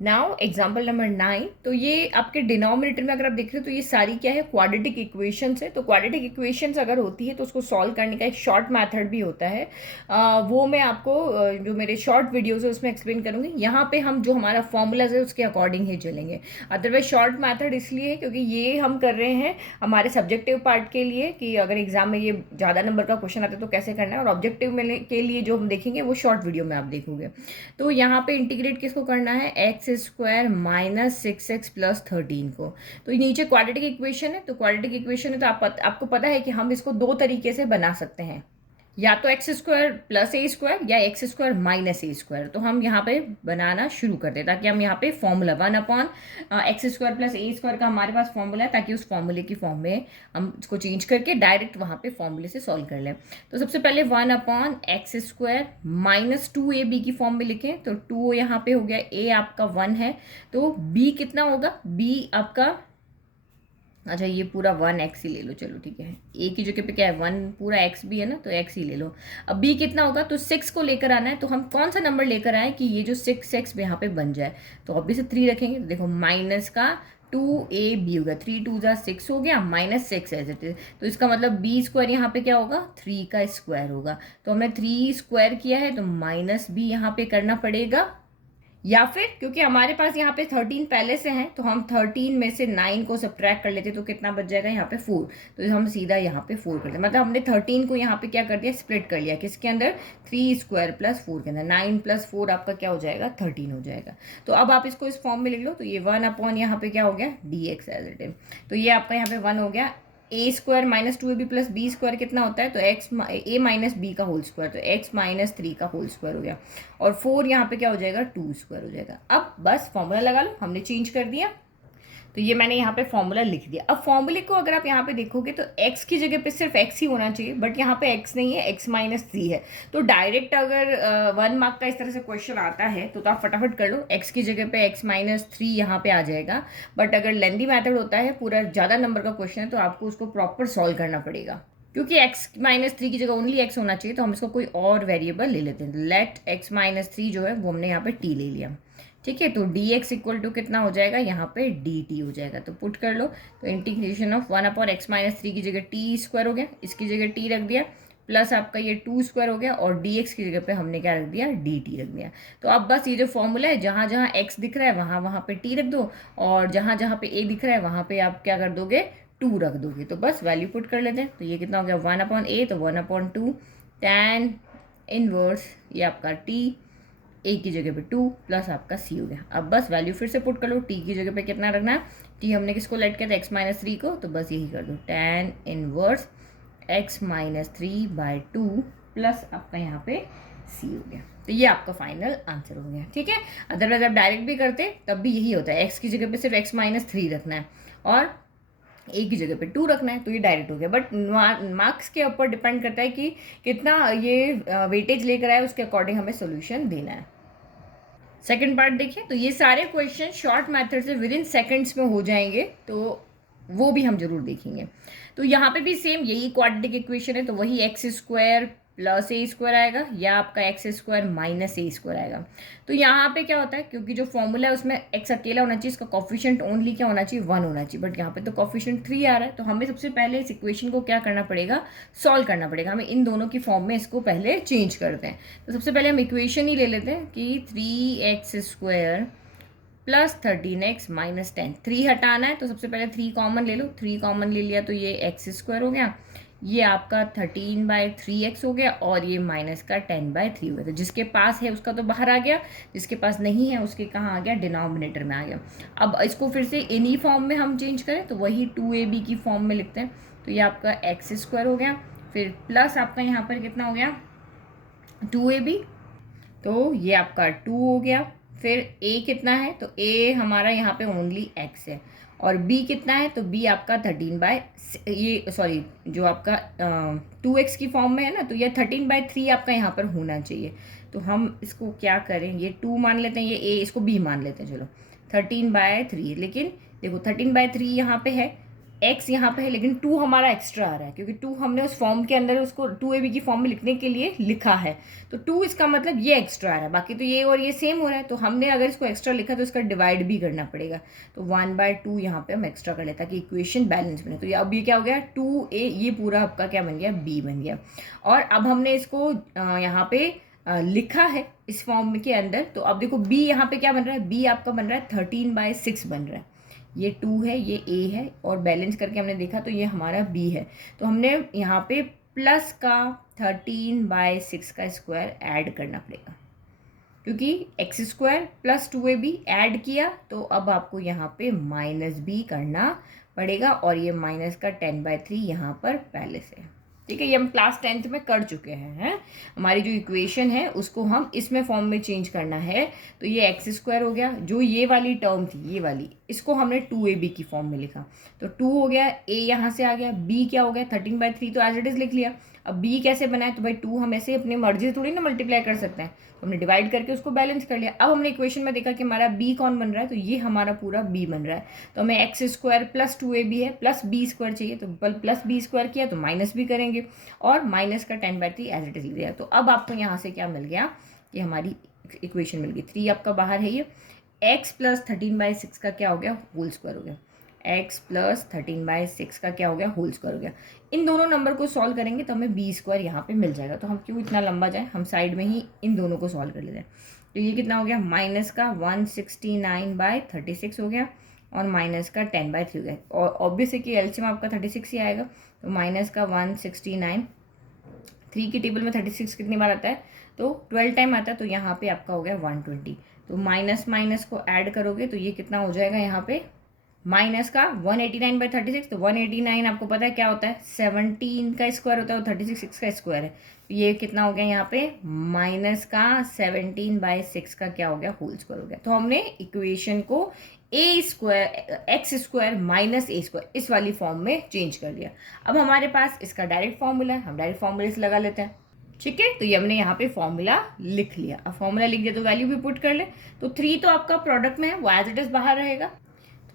Now example number 9। तो ये आपके डिनोमिनेटर में अगर आप देख रहे हो तो ये सारी क्या है, क्वाड्रेटिक इक्वेशंस है। तो क्वाड्रेटिक इक्वेशंस अगर होती है तो उसको सॉल्व करने का एक शॉर्ट मेथड भी होता है। वो मैं आपको जो मेरे शॉर्ट वीडियोस है उसमें एक्सप्लेन करूंगी। यहाँ पे हम जो हमारा फॉर्मूलाज है उसके अकॉर्डिंग ही चलेंगे। अदरवाइज शॉर्ट मेथड इसलिए है क्योंकि ये हम कर रहे हैं हमारे सब्जेक्टिव पार्ट के लिए कि अगर एग्जाम में ये ज़्यादा नंबर का क्वेश्चन आता है तो कैसे करना है, और ऑब्जेक्टिव में के लिए जो हम देखेंगे वो शॉर्ट वीडियो में आप देखोगे। तो यहाँ पे इंटीग्रेट किसको करना है, x square minus 6x plus 13 को। तो नीचे क्वाड्रेटिक इक्वेशन है, तो क्वाड्रेटिक इक्वेशन है तो आपको पता है कि हम इसको दो तरीके से बना सकते हैं, या तो एक्स स्क्वायर प्लस ए स्क्वायर या x square minus a square. तो हम यहाँ पे बनाना शुरू कर दें ताकि हम यहाँ पे formula 1 upon X square plus ए स्क्वायर का हमारे पास फॉर्मूला है, ताकि उस फॉर्मूले की फॉर्म में हम इसको चेंज करके डायरेक्ट वहाँ पे फॉर्मूले से सॉल्व कर लें। तो सबसे पहले 1/x² माइनस 2ab की फॉर्म में लिखें। तो 2 यहाँ पे हो गया, a आपका 1 है, तो b कितना होगा, b आपका, अच्छा ये पूरा 1x ही ले लो, चलो ठीक है, ए की जगह पे क्या है 1, पूरा x भी है ना तो x ही ले लो। अब b कितना होगा, तो 6 को लेकर आना है। तो हम कौन सा नंबर लेकर आए कि ये जो 6x यहाँ पे बन जाए, तो अभी से 3 रखेंगे। तो देखो माइनस का 2ab होगा, 3 2 जा 6 हो गया, माइनस 6 एज इट इज। तो इसका मतलब b स्क्वायर यहाँ पे क्या होगा, 3 का स्क्वायर होगा। तो हमने 3 स्क्वायर किया है तो माइनस b यहाँ पे करना पड़ेगा, या फिर क्योंकि हमारे पास यहाँ पे 13 पहले से हैं तो हम 13 में से 9 को सब्ट्रैक्ट कर लेते तो कितना बच जाएगा यहाँ पे 4। तो हम सीधा यहाँ पे 4 करते, मतलब हमने 13 को यहाँ पे क्या कर दिया, स्प्लिट कर लिया किसके अंदर, 3 स्क्वायर प्लस 4 के अंदर। 9 प्लस 4 आपका क्या हो जाएगा, 13 हो जाएगा। तो अब आप इसको इस फॉर्म में लिख लो। तो ये 1 अपॉन यहाँ पे क्या हो गया, dx एज इट इज। तो ये आपका यहाँ पे 1 हो गया। A square minus 2ab plus B square कितना होता है, तो ए माइनस बी का होल स्क्वायर, तो एक्स माइनस 3 का होल स्क्वायर हो गया। और 4 यहाँ पे क्या हो जाएगा, 2 स्क्वायर हो जाएगा। अब बस फॉर्मूला लगा लो, हमने चेंज कर दिया। तो ये मैंने यहाँ पे फॉर्मूला लिख दिया। अब फॉर्मूले को अगर आप यहाँ पे देखोगे तो x की जगह पे सिर्फ x ही होना चाहिए, बट यहाँ पे x नहीं है, x माइनस 3 है। तो डायरेक्ट अगर 1 मार्क का इस तरह से क्वेश्चन आता है तो आप फटाफट कर लो, x की जगह पे x माइनस 3 यहाँ पे आ जाएगा। बट अगर लेंदी मैथड होता है, पूरा ज़्यादा नंबर का क्वेश्चन है, तो आपको उसको प्रॉपर सॉल्व करना पड़ेगा। क्योंकि x माइनस 3 की जगह ओनली x होना चाहिए, तो हम इसको कोई और वेरिएबल ले लेते हैं। लेट x माइनस 3 जो है वो हमने यहाँ पे t ले लिया, ठीक है। तो dx इक्वल टू कितना हो जाएगा, यहाँ पे dt हो जाएगा। तो पुट कर लो। तो integration of 1 upon x minus 3 की जगह t स्क्वायर हो गया, इसकी जगह t रख दिया, प्लस आपका ये 2 स्क्वायर हो गया, और dx की जगह पे हमने क्या रख दिया, dt रख दिया। तो अब बस ये जो फॉर्मूला है, जहाँ जहाँ x दिख रहा है वहाँ वहाँ पे t रख दो, और जहाँ जहाँ पे a दिख रहा है वहाँ पे आप क्या कर दोगे, 2 रख दोगे। तो बस वैल्यू पुट कर लेते हैं। तो ये कितना हो गया, 1 अपॉन a, तो 1 अपॉन 2 tan इनवर्स ये आपका t, ए की जगह पे 2 प्लस आपका सी हो गया। अब बस वैल्यू फिर से पुट कर लो, टी की जगह पे कितना रखना है, टी हमने किसको लेट किया था, एक्स माइनस 3 को, तो बस यही कर दो, tan inverse x minus 3/2 plus आपका यहाँ पे सी हो गया। तो ये आपका फाइनल आंसर हो गया, ठीक है। अदरवाइज आप डायरेक्ट भी करते तब भी यही होता है, एक्स की जगह पे सिर्फ एक्स माइनस 3 रखना है और ए की जगह पे 2 रखना है, तो ये डायरेक्ट हो गया। बट मार्क्स के ऊपर डिपेंड करता है कि कितना ये वेटेज लेकर आए, उसके अकॉर्डिंग हमें सोल्यूशन देना है। सेकंड पार्ट देखिए। तो ये सारे क्वेश्चन शॉर्ट मेथड से विद इन सेकेंड्स में हो जाएंगे, तो वो भी हम जरूर देखेंगे। तो यहाँ पे भी सेम यही क्वाड्रेटिक इक्वेशन है, तो वही एक्स स्क्वायर प्लस ए स्क्वायर आएगा या आपका x square minus a square आएगा। तो यहाँ पे क्या होता है, क्योंकि जो फॉर्मूला है उसमें एक्स अकेला होना चाहिए, इसका कॉफिशिएंट ओनली क्या होना चाहिए, 1 होना चाहिए। बट यहाँ पे तो कॉफिशिएंट 3 आ रहा है, तो हमें सबसे पहले इस इक्वेशन को क्या करना पड़ेगा, सॉल्व करना पड़ेगा। हमें इन दोनों की फॉर्म में इसको पहले चेंज करते हैं। तो सबसे पहले हम इक्वेशन ही ले लेते हैं कि 3x² प्लस 13x माइनस 10, 3 हटाना है तो सबसे पहले 3 कॉमन ले लो, 3 कॉमन ले लिया तो ये x² हो गया, ये आपका 13/3x हो गया, और ये माइनस का 10/3 हो गया। तो जिसके पास है उसका तो बाहर आ गया, जिसके पास नहीं है उसके कहाँ आ गया, डिनोमिनेटर में आ गया। अब इसको फिर से इन्हीं फॉर्म में हम चेंज करें तो वही 2ab की फॉर्म में लिखते हैं। तो ये आपका x² हो गया, फिर प्लस आपका यहाँ पर कितना हो गया, 2ab, तो ये आपका 2 हो गया। फिर a कितना है, तो a हमारा यहाँ पे ओनली x है, और b कितना है, तो b आपका 13 जो आपका 2x की फॉर्म में है ना, तो ये 13/3 आपका यहाँ पर होना चाहिए। तो हम इसको क्या करें, ये 2 मान लेते हैं, ये a, इसको b मान लेते हैं, चलो 13/3। लेकिन देखो 13/3 यहाँ पे है, x यहाँ पे है, लेकिन 2 हमारा एक्स्ट्रा आ रहा है क्योंकि 2 हमने उस फॉर्म के अंदर उसको 2ab की फॉर्म में लिखने के लिए लिखा है, तो 2 इसका मतलब ये एक्स्ट्रा आ रहा है। बाकी तो ये और ये सेम हो रहा है, तो हमने अगर इसको एक्स्ट्रा लिखा तो इसका डिवाइड भी करना पड़ेगा, तो 1/2 यहाँ पे हम एक्स्ट्रा कर लेते हैं कि इक्वेशन बैलेंस बने। तो ये अब ये क्या हो गया, 2a, ये पूरा आपका क्या बन गया, b बन गया। और अब हमने इसको यहाँ पे लिखा है इस फॉर्म के अंदर, तो अब देखो b यहाँ पे क्या बन रहा है, b आपका बन रहा है 13/6 बन रहा है। ये 2 है, ये a है, और बैलेंस करके हमने देखा तो ये हमारा b है। तो हमने यहाँ पे प्लस का 13/6 का स्क्वायर ऐड करना पड़ेगा, क्योंकि x² प्लस 2ab ऐड किया, तो अब आपको यहाँ पे माइनस b करना पड़ेगा, और ये माइनस का 10/3 यहाँ पर पहले से। ठीक है, ये हम क्लास 10th में कर चुके हैं। हमारी जो इक्वेशन है उसको हम इसमें फॉर्म में चेंज करना है, तो ये x² हो गया, जो ये वाली टर्म थी ये वाली, इसको हमने 2ab की फॉर्म में लिखा, तो 2 हो गया, a यहाँ से आ गया, b क्या हो गया 13/3, तो एज इट इज़ लिख लिया। अब b कैसे बनाए, तो भाई 2 हम ऐसे अपनी मर्जी से थोड़ी ना मल्टीप्लाई कर सकते हैं, तो हमने डिवाइड करके उसको बैलेंस कर लिया। अब हमने इक्वेशन में देखा कि हमारा b कौन बन रहा है, तो ये हमारा पूरा b बन रहा है, तो हमें x² प्लस 2ab है प्लस b² चाहिए, तो प्लस b² किया तो माइनस भी करेंगे, और माइनस का 10/3 एज इट इज लिख दिया। तो अब आपको यहाँ से क्या मिल गया, कि हमारी इक्वेशन मिल गई। 3 आपका बाहर है, ये x प्लस 13/6 का क्या हो गया, होल स्क्वायर हो गया। x प्लस 13/6 का क्या हो गया, होल स्क्वायर हो गया। इन दोनों नंबर को सॉल्व करेंगे तो हमें b² यहाँ पे मिल जाएगा, तो हम क्यों इतना लंबा जाए, हम साइड में ही इन दोनों को सॉल्व कर लेते हैं। तो ये कितना हो गया, माइनस का 169/36 हो गया, और माइनस का 10/3 हो गया, और ऑब्वियस है कि एलसीएम आपका 36 ही आएगा, तो माइनस का 169, 3 की टेबल में 36 कितनी बार आता है, तो 12 टाइम आता है, तो यहाँ पे आपका हो गया 120। तो माइनस माइनस को ऐड करोगे तो ये कितना हो जाएगा, यहाँ पे माइनस का 189/36, तो 189 आपको पता है क्या होता है, 17 का स्क्वायर होता है, और 36 6 का स्क्वायर है, तो ये कितना हो गया यहाँ पे, माइनस का 17/6 का क्या हो गया, होल स्क्वायर हो गया। तो हमने इक्वेशन को x² माइनस a² इस वाली फॉर्म में चेंज कर लिया। अब हमारे पास इसका डायरेक्ट फॉर्मूला है, हम डायरेक्ट फॉर्मूले से लगा लेते हैं। ठीक है, तो ये हमने यहाँ पे फॉर्मूला लिख लिया। अब फॉर्मूला लिख दिया तो वैल्यू भी पुट कर ले, तो 3 तो आपका प्रोडक्ट में है, वो एज इट इज बाहर रहेगा।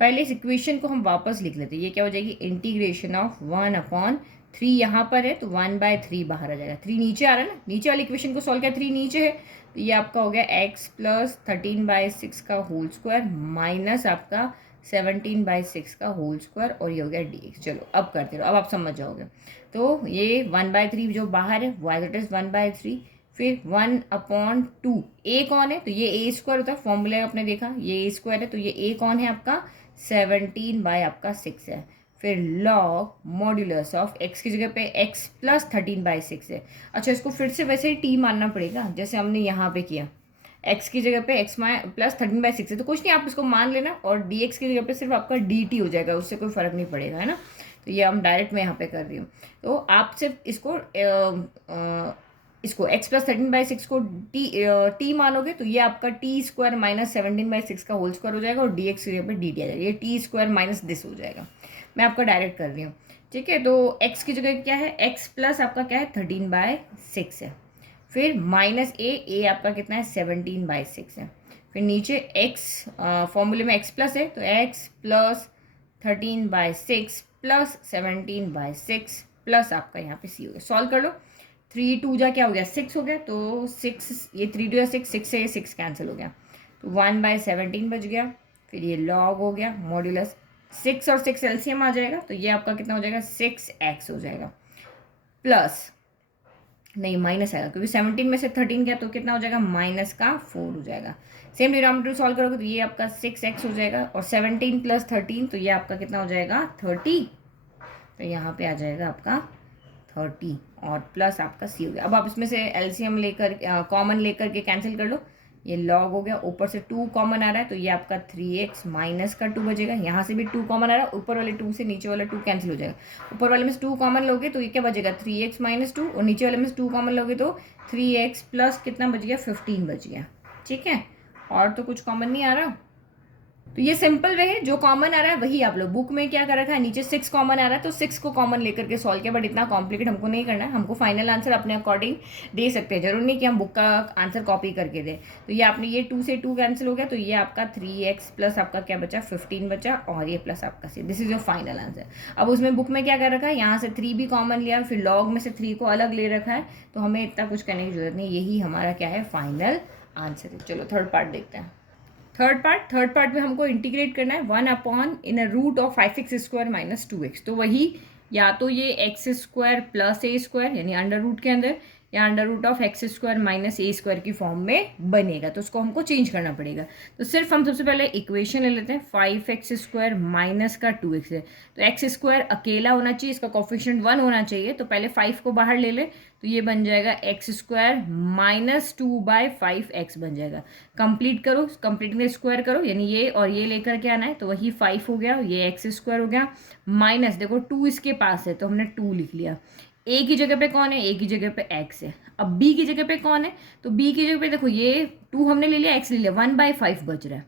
पहले इस इक्वेशन को हम वापस लिख लेते हैं, ये क्या हो जाएगी, इंटीग्रेशन ऑफ 1/3 यहाँ पर है, तो 1/3 बाहर आ जाएगा, 3 नीचे आ रहा है ना, नीचे वाली इक्वेशन को सॉल्व किया, 3 नीचे है, तो ये आपका हो गया x प्लस 13/6 का होल स्क्वायर माइनस आपका 17/6 का होल स्क्वायर, और ये हो गया dx। चलो अब करते रहो, अब आप समझ जाओगे। तो ये 1/3 जो बाहर है वो एज इट इज 1/3, फिर 1/2, a कौन है, तो ये a² होता है, फॉर्मूला आपने देखा, ये a² है, तो ये a कौन है आपका, 17/6 है। फिर लॉग मॉड्यूलस ऑफ x की जगह पे x प्लस 13/6 है। अच्छा, इसको फिर से वैसे ही t मानना पड़ेगा जैसे हमने यहाँ पे किया, x की जगह पे x प्लस 13/6 है, तो कुछ नहीं, आप इसको मान लेना, और dx की जगह पे सिर्फ आपका dt हो जाएगा, उससे कोई फर्क नहीं पड़ेगा, है ना। तो ये हम डायरेक्ट मैं यहाँ पे कर रही हूँ, तो आप सिर्फ इसको x प्लस 13/6 को t मानोगे, तो ये आपका t² माइनस 17/6 का होल स्क्वायर हो जाएगा, और dx की जगह पे dt आ जाएगा, ये t² माइनस दिस हो जाएगा। मैं आपका डायरेक्ट कर रही हूँ, ठीक है। तो x की जगह क्या है, x प्लस आपका क्या है 13/6 है, फिर माइनस a आपका कितना है 17/6 है, फिर नीचे x फॉर्मूले में x प्लस है, तो x प्लस 13/6 प्लस 17/6 प्लस आपका यहाँ पे c हो गया। सॉल्व कर लो, 3 2 जा क्या हो गया, 6 हो गया, तो 6, ये 3 2 या 6, 6 से ये 6 कैंसिल हो गया, तो 1/17 बच गया। फिर ये लॉग हो गया मॉड्यूलस, 6 और 6 एलसीएम आ जाएगा, तो ये आपका कितना हो जाएगा, 6x हो जाएगा, प्लस नहीं माइनस आएगा, क्योंकि 17 में से 13 गया, तो कितना हो जाएगा, माइनस का 4 हो जाएगा। सेम डिनोमिनेटर सॉल्व करोगे तो ये आपका 6x हो जाएगा, और 17 प्लस 13, तो ये आपका कितना हो जाएगा 30, तो यहाँ पे आ जाएगा आपका 30, और प्लस आपका c हो गया। अब आप इसमें से एलसीएम लेकर कॉमन लेकर के कैंसिल कर लो, ये लॉग हो गया, ऊपर से 2 कॉमन आ रहा है, तो ये आपका 3x माइनस का 2 बचेगा, यहाँ से भी 2 कॉमन आ रहा है, ऊपर वाले 2 से नीचे वाला 2 कैंसिल हो जाएगा, ऊपर वाले में से 2 कॉमन लोगे तो ये क्या बचेगा 3x माइनस 2, और नीचे वाले में से 2 कॉमन लोगे तो 3x प्लस कितना बच गया 15 बच गया। ठीक है, और तो कुछ कॉमन नहीं आ रहा, तो ये सिंपल वे है, जो कॉमन आ रहा है वही आप लोग, बुक में क्या कर रखा है नीचे 6 कॉमन आ रहा है तो 6 को कॉमन लेकर के सॉल्व किया, बट इतना कॉम्प्लिकेट हमको नहीं करना है, हमको फाइनल आंसर अपने अकॉर्डिंग दे सकते हैं, जरूर नहीं कि हम बुक का आंसर कॉपी करके दें। तो ये आपने ये 2 से 2 कैंसिल हो गया, तो ये आपका 3x प्लस आपका क्या बचा 15 बचा, और ये प्लस आपका C, this is your final answer. अब उसमें बुक में क्या कर रखा है, यहाँ से 3 भी कॉमन लिया, फिर लॉग में से 3 को अलग ले रखा है, तो हमें इतना कुछ करने की जरूरत नहीं, यही हमारा क्या है फाइनल आंसर है। चलो थर्ड पार्ट देखते हैं। थर्ड पार्ट में हमको इंटीग्रेट करना है 1 upon in a root of 5x square minus 2x, तो वही या तो ये एक्स स्क्वायर प्लस ए स्क्वायर यानी अंडर रूट के अंदर, या under root of x square minus a square की फॉर्म में बनेगा, तो उसको हमको चेंज करना पड़ेगा। तो सिर्फ हम सबसे पहले इक्वेशन ले लेते हैं, 5x स्क्वायर माइनस का 2x है, तो एक्स स्क्वायर अकेला होना चाहिए, इसका कोफिशिएंट 1 होना चाहिए, तो पहले 5 को बाहर ले ले, तो ये बन जाएगा एक्स स्क्वायर माइनस 2/5x बन जाएगा। कंप्लीट करो, कंप्लीट में स्क्वायर करो, यानी ये और ये लेकर के आना है, तो वही 5 हो गया, ये एक्स स्क्वायर हो गया, माइनस देखो 2 इसके पास है तो हमने 2 लिख लिया, ए की जगह पे कौन है, ए की जगह पे एक्स है। अब बी की जगह पे कौन है, तो बी की जगह पे देखो ये 2 हमने ले लिया, एक्स ले लिया, 1/5 बच रहा है,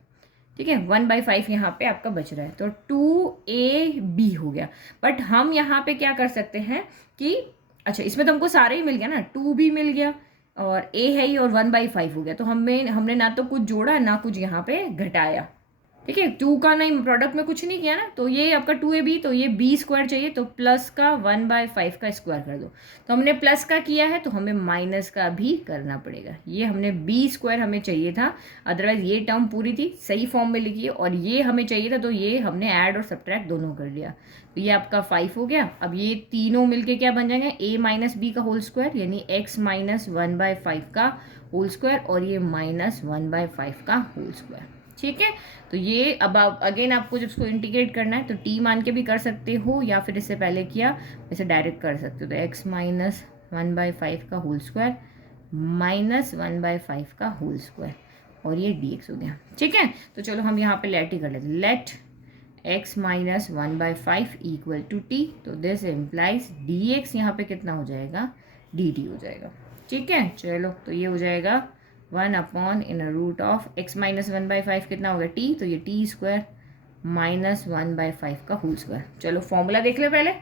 ठीक है 1/5 यहाँ पे आपका बच रहा है, तो 2ab हो गया। बट हम यहाँ पे क्या कर सकते हैं कि अच्छा इसमें तो हमको सारे ही मिल गया ना, 2 भी मिल गया और a है ही और 1/5 हो गया, तो हमने ना तो कुछ जोड़ा ना कुछ यहाँ पे घटाया, ठीक है 2 का नहीं प्रोडक्ट में कुछ नहीं किया ना, तो ये आपका 2ab, तो ये b स्क्वायर चाहिए, तो प्लस का 1/5 का स्क्वायर कर दो, तो हमने प्लस का किया है तो हमें माइनस का भी करना पड़ेगा, ये हमने b स्क्वायर हमें चाहिए था, अदरवाइज ये टर्म पूरी थी सही फॉर्म में लिखी है, और ये हमें चाहिए था, तो ये हमने ऐड और सब्ट्रैक्ट दोनों कर लिया, तो ये आपका 5 हो गया। अब ये तीनों मिलके क्या बन जाएंगे, a माइनस बी का होल स्क्वायर यानी x माइनस 1/5 का होल स्क्वायर, और ये माइनस 1/5 का होल स्क्वायर, ठीक है। तो ये अब आप अगेन आपको जब इसको इंटीग्रेट करना है तो t मान के भी कर सकते हो, या फिर इससे पहले किया वैसे डायरेक्ट कर सकते हो, तो x माइनस 1/5 का होल स्क्वायर माइनस 1/5 का होल स्क्वायर, और ये dx हो गया, ठीक है। तो चलो हम यहाँ पे लेट ही कर लेते हैं, let x minus 1/5 equal to t, तो दिस इम्प्लाइज dx यहाँ पे कितना हो जाएगा, dt हो जाएगा, ठीक है। चलो तो ये हो जाएगा 1 upon in root of x minus 1/5 कितना होगा t, तो ये t स्क्वायर माइनस 1/5 का होल स्क्वायर। चलो फॉर्मूला देख ले पहले,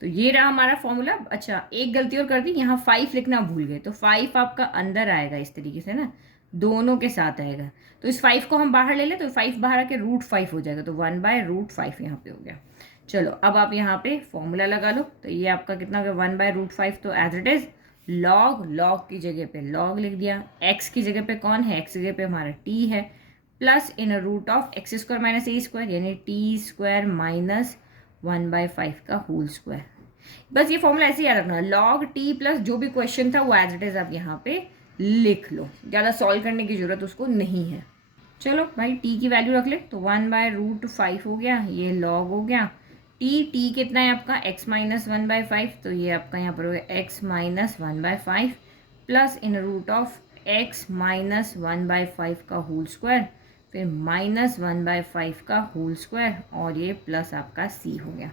तो ये रहा हमारा फॉर्मूला। अच्छा एक गलती और कर दी, यहाँ 5 लिखना भूल गए, तो 5 आपका अंदर आएगा इस तरीके से ना, दोनों के साथ आएगा, तो इस 5 को हम बाहर ले लें, तो 5 बाहर आके √5 हो जाएगा, तो 1/√5 यहाँ पे हो गया। चलो अब आप यहाँ पे फॉर्मूला लगा लो, तो ये आपका कितना हो गया 1/√5, तो एज इट इज लॉग की जगह पे लॉग लिख दिया, x की जगह पे कौन है, x की जगह पे हमारा t है, plus in root of x square minus a square यानी t स्क्वायर माइनस 1/5 का होल स्क्वायर। बस ये फॉर्मूला ऐसे ही याद रखना, log t प्लस जो भी क्वेश्चन था वो एज इट इज आप यहाँ पे लिख लो, ज़्यादा सॉल्व करने की जरूरत उसको नहीं है। चलो भाई t की वैल्यू रख ले, तो 1/√5 हो गया, ये log हो गया, t कितना है आपका x माइनस 1/5, तो ये आपका यहाँ पर हो गया x minus 1/5 plus in root of x minus 1/5 का होल स्क्वायर, फिर माइनस 1/5 का होल स्क्वायर, और ये प्लस आपका c हो गया,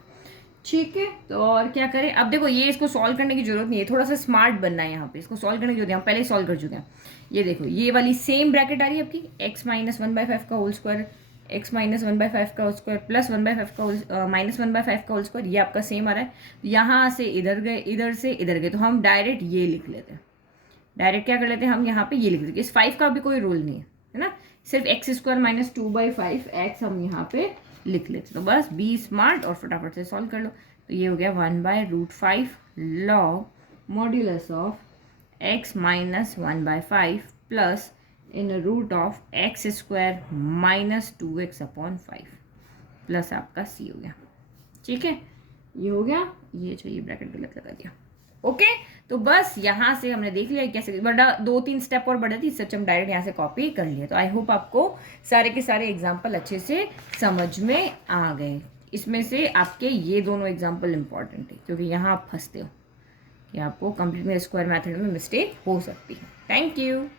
ठीक है। तो और क्या करें, अब देखो ये इसको सॉल्व करने की जरूरत नहीं है, थोड़ा सा स्मार्ट बनना है यहाँ पे, इसको सॉल्व करने की जरूरत है, हम पहले ही सॉल्व कर चुके हैं। ये देखो ये वाली सेम ब्रैकेट आ रही है आपकी, x माइनस 1/5 का होल स्क्वायर, x माइनस 1/5 का होल स्क्वायर प्लस 1/5 का होल माइनस 1/5 का होल स्क्वायर, ये आपका सेम आ रहा है। यहाँ से इधर गए, इधर से इधर गए, तो हम डायरेक्ट ये लिख लेते हैं, डायरेक्ट क्या कर लेते हैं हम यहाँ पे ये लिख देते हैं, इस 5 का भी कोई रोल नहीं है ना, सिर्फ x स्क्वायर माइनस 2/5x हम यहाँ पे लिख लेते, तो बस बी स्मार्ट और फटाफट से सॉल्व कर लो। तो ये हो गया 1/√5 log modulus of x minus 1/5 plus in root of x square minus 2x upon 5 plus आपका c हो गया, ठीक है। ये हो गया, ये चाहिए ब्रैकेट गलत लगा दिया, ओके। तो बस यहाँ से हमने देख लिया कैसे, बड़ा 2-3 स्टेप और बढ़े थी, सच हम डायरेक्ट यहाँ से कॉपी कर लिए। तो आई होप आपको सारे के सारे एग्जाम्पल अच्छे से समझ में आ गए। इसमें से आपके ये दोनों एग्जाम्पल इंपॉर्टेंट है, क्योंकि यहाँ आप फंसते हो कि आपको कंप्लीट में स्क्वायर मेथड में मिस्टेक हो सकती है। Thank you.